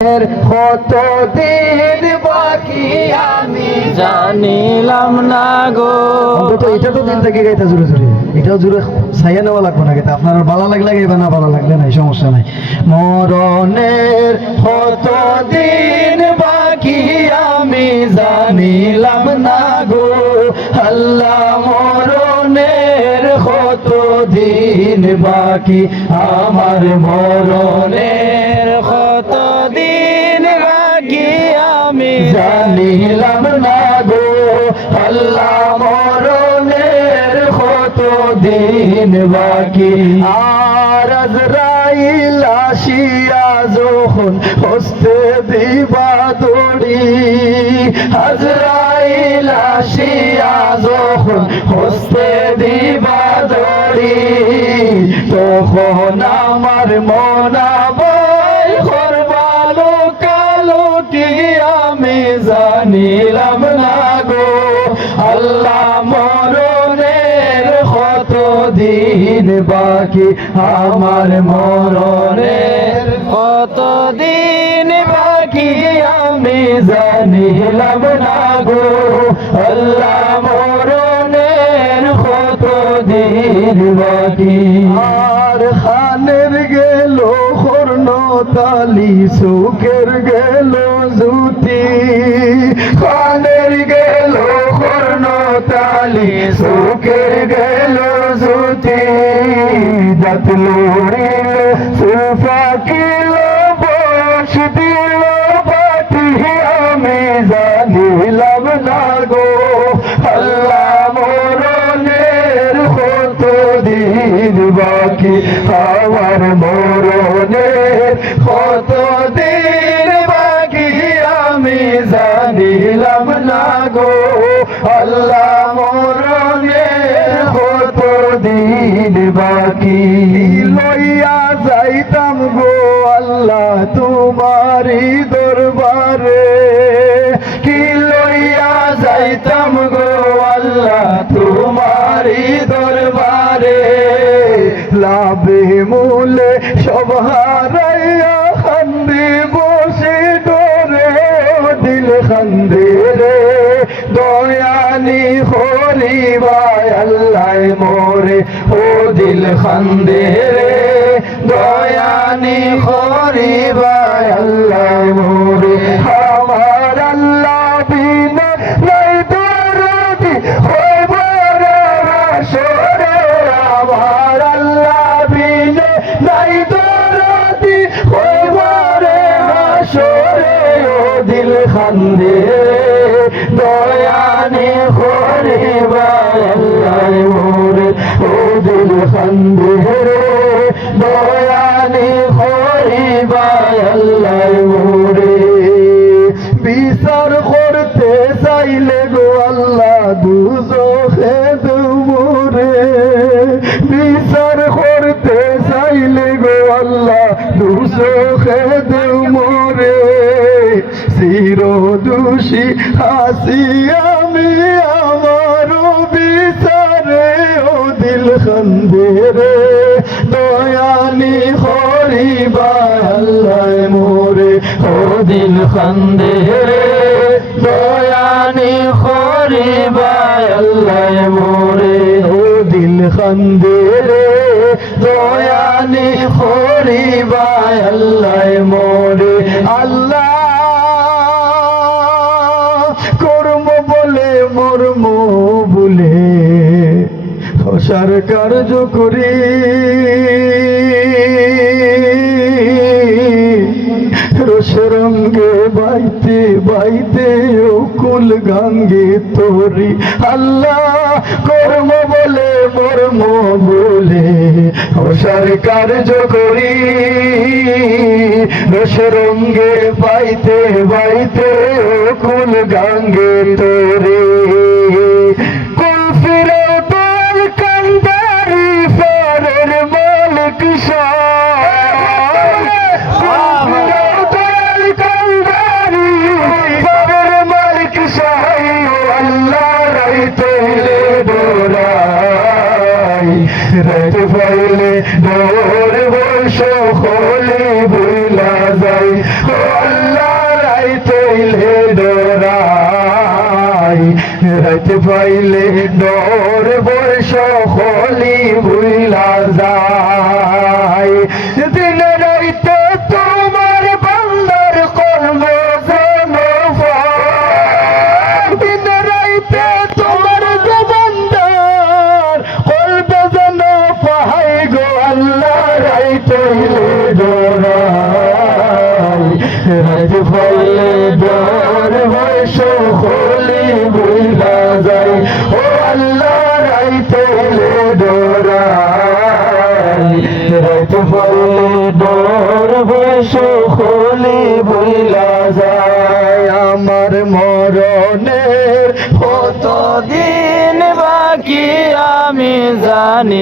কত দিন বাকি আমি জানিলাম না গো। অন্তত এটা তো দিন থেকে গাইতে জোরে জোরে। এটাও জোরে নেওয়া লাগবে না গাইতে। আপনার ভালো লাগলে গাইবে না লাগলে নাই, সমস্যা নাই। মরণের বাকি আমি জানিলাম না গো। আল্লাহ, মরণের কত দিন বাকি? আমার মরণের বাকি। আর আজরাইল আসিয়া যখন হস্তে দিবা দড়ি আজরাইল আসিয়া যখন হস্তে কত দিন বাকি আমার মরণের? কত দিন বাকি আমি জানিলাম না গো। আল্লাহ কত দিন বাকি? আর খানের গেল তালি, সুখের গেল জুতি খানের গেল তালি, সুখের গেল Sufati তোমারি দরবারে, কি লইয়া যাইতাম গো আল্লাহ তোমারি দরবারে? লাভে মূলে সব হারাইয়া খান্দি বসে ডরে, দিল খান্দে রে। দয়ানি হরিবাই আল্লাহ মোরে, ও দিল খান্দে রে। দয়ানি হরিবাই দিল খান্দে রে দয়ানি হরিবাই আল্লাহ মোরে বিচার করতে চাইলে গো আল্লাহ দুজখে দুমরে বিচার করতে চাইলে গো আল্লাহ দুজখে দুমরে চির দোষী হাসি দিল খন্দে রে দয়ানি হরিবা আল্লাহ মোরে ও দিল খন্দে রে দয়ানি হরিবা আল্লাহ মোরে ও দিল খন্দে রে দয়ানি হরিবা আল্লাহ মোরে, আল্লাহ হসার কার্য করি রসরঙ্গে বাইতে বাইতে কুল গাঙ্গে তোরি। আল্লাহ কর্ম বলে, মর্ম বলে। হসার কার্য করি রসরঙ্গে বাইতে বাইতে কুল গাঙ্গে তোরে। রাইতে ফাইলে ডোর বর্ষ হলি যায়। ও আল্লাহ রাইতইলে ডরাই। রাইতে পাইলে ডর বর্ষ হলি ভুইলা যায়।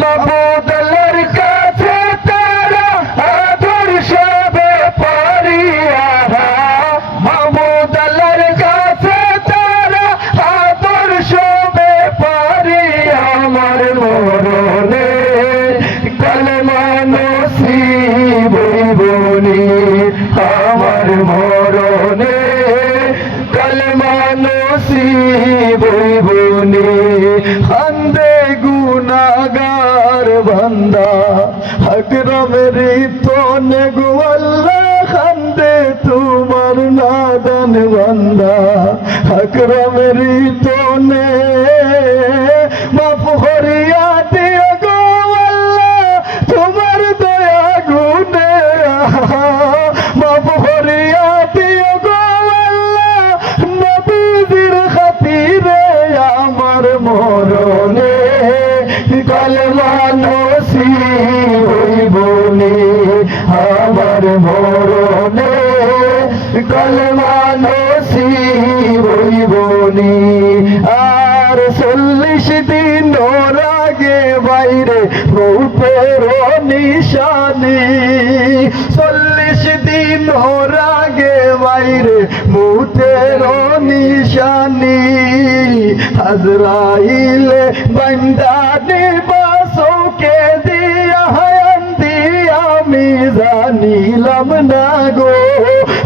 মাবুদলের আকরমের তোনে গোয়াল্লা খান্দে তোমার নাদান বন্দা। আকরমের তোনে কলমা নসিব হইবনি আর চল্লিশ দিন আগে বাইরে রূপের নিশানি। চল্লিশ দিন আগে বাইরে মুতের নিশানি। হাজরাইলে বন্দানি বাসোকে দিয়া হায়ান্তি আমি জানিলাম না গো।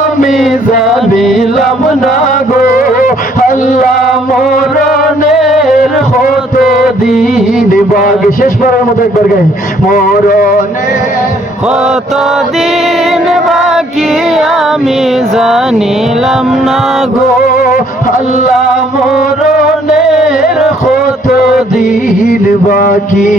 আমি জানিলাম না গো। আল্লাহ মরণের কত দিন বাকি শেষ করার মতো একবার গাই। মরণের কত দিন বাকি আমি জানিলাম না গো। আল্লাহ মরণের কত দিন বাকি